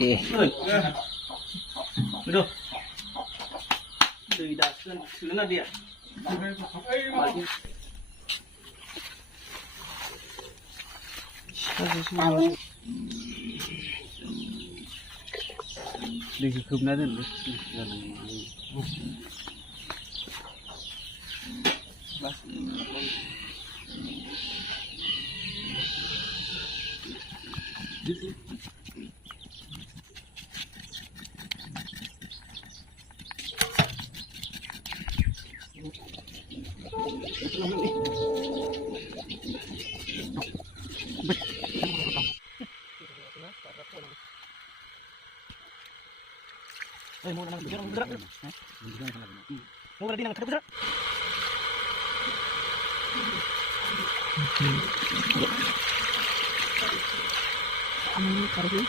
ดูดีดักขึ้นถือน่ะเดียดีคือน่าเด่นเลยmau nang bergerak mau berarti nang bergerak ini taruh dulu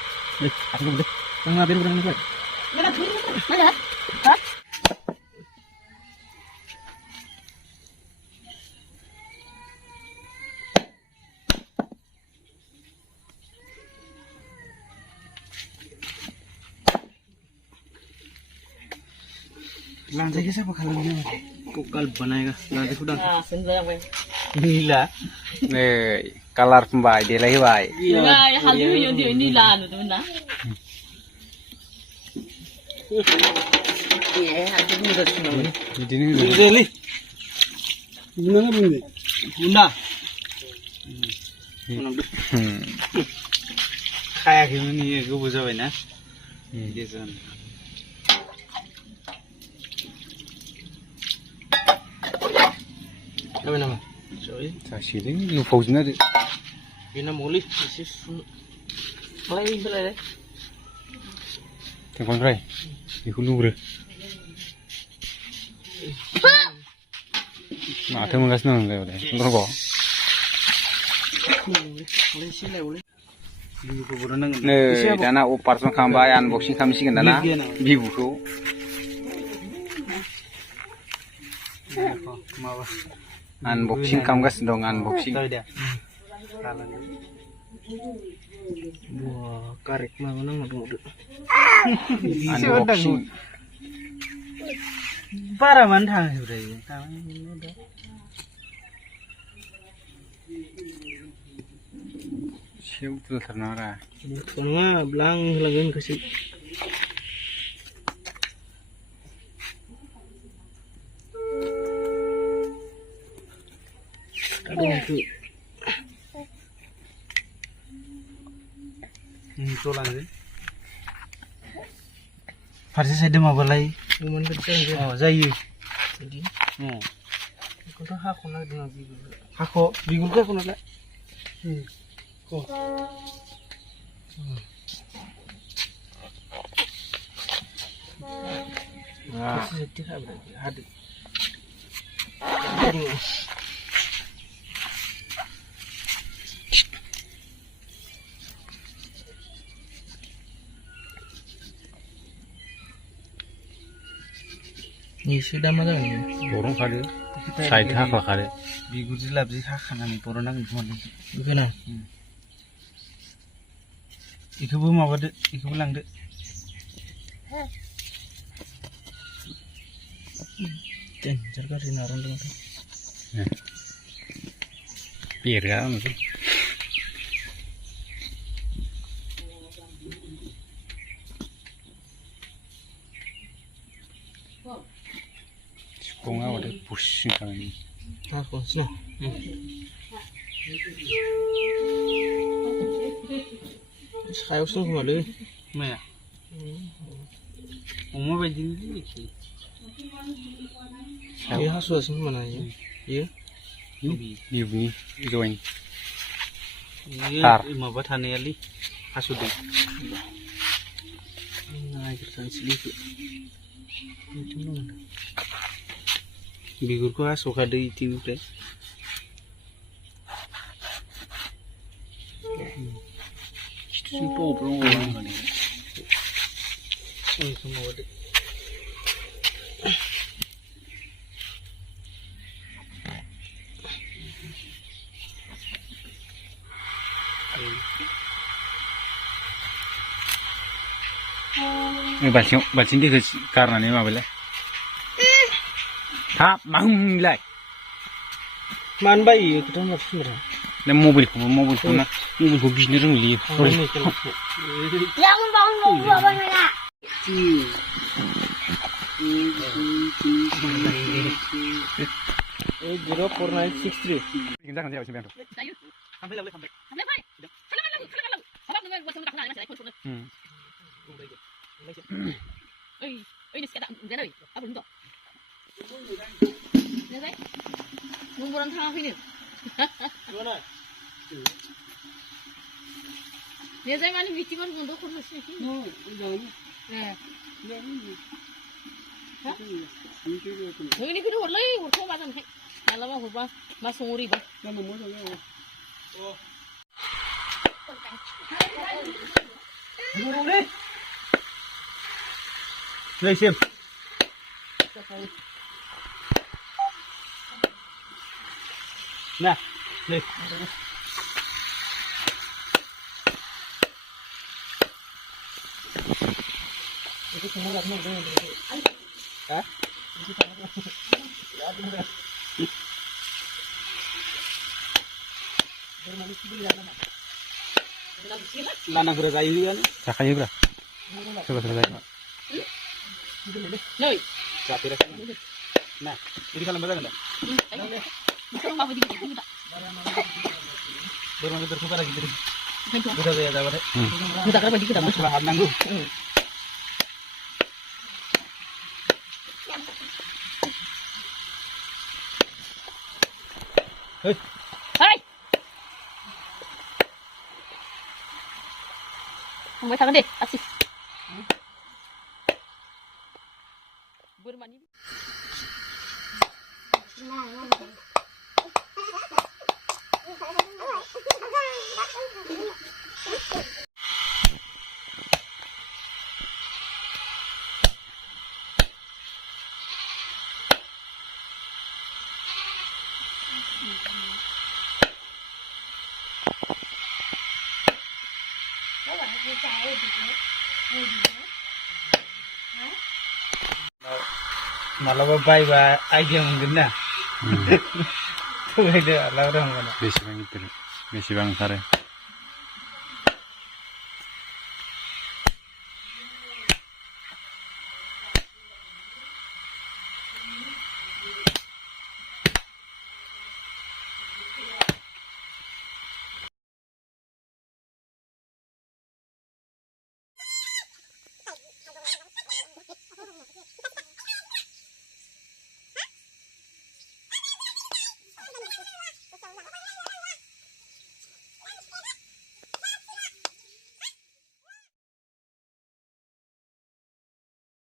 aku boleh nang ngapain kurang nih mana hah Lanja कैसा पकड़ लेंगे को call बनाएगा लांजा खुदा समझा भाई नीला ने कलर बाय दे लाई बाय नीला हाली में यो दे नीला नु तो ना ये हाली में तो सुनो दिनी रेली बुना बुंदे बुना खाया के नि गोबो जाबाय ना गेजन apa nama? Sorry. Saya ini nu fauznya deh. Bina muli, isi mulai deh. Tengok rai, ikut nu ber. Nah, tengok gas nang deh, nggak kok. Mulai sih lah, mulai. Nih, dana operasi kambai unboxing kami sih kan dana, bibuku. Unboxing kamu guys dong unboxing. Wah, karek mah nang ngadu. Unboxing. Para man thang sebenarnya. Siapa tuh ternara? Tengah belang hilangan kasih. Aduh, itu lanjut. Farsi saya demam balai. Oh, zayu. Jadi, aku tuh hak nak dengan bigul. Hako, bigul ke aku nak? Kok. Nah, sedih apa? Hadir. Ini sudah mana ni? Borong kali, saya dah apa kali? Bigur jilab sih hak kan borong nang cuma ni. bukan ah Iku bu mau deh, iku pulang deh. dan jaga sinaran tu Biar kan tu. Bunga ada pusing kali. Aku sih. Saya usul kemana? Mana? Umur berapa ni? Dia hasil mana ya? Ya? Bibu join. Tar. Ima bathan ni ali. Hasil deh. Nah, kita selip. Itu mana? Bigur ko hasil kada itu deh. Simple belum orang ni. Semua deh. बाल्थिं दैखौ गारनानै माबालाय थाब मा होनलाय मानो बायो खोथा होनबा नों मबाइलखौ बिनो रोंलियो Jangan bangun gua bagaimana? 804,963 जागोन जायाव सिगां Dia saya mana bikin baru untuk kurus ni. Ini kita horlai, horko macam ni. Kalau mah horba, masuk uri bah. Đây xem. Nè, đây. Hả? Lanang gerak kayu kan? Cakayu berapa? Coba selesai. Noi. Nah, jadi kalau betul enggak? Bukan apa di kita. Baru nanti terbuka lagi jadi. Udah ya dapat. Kita kerja di kita. Masalah nanggu. Hei. Hai. Mau tangan deh, asik. Bermani. Malah bayi idea mungkin nah. Tuh itu, lalu orang mana? Besi bang itu, besi bang sare.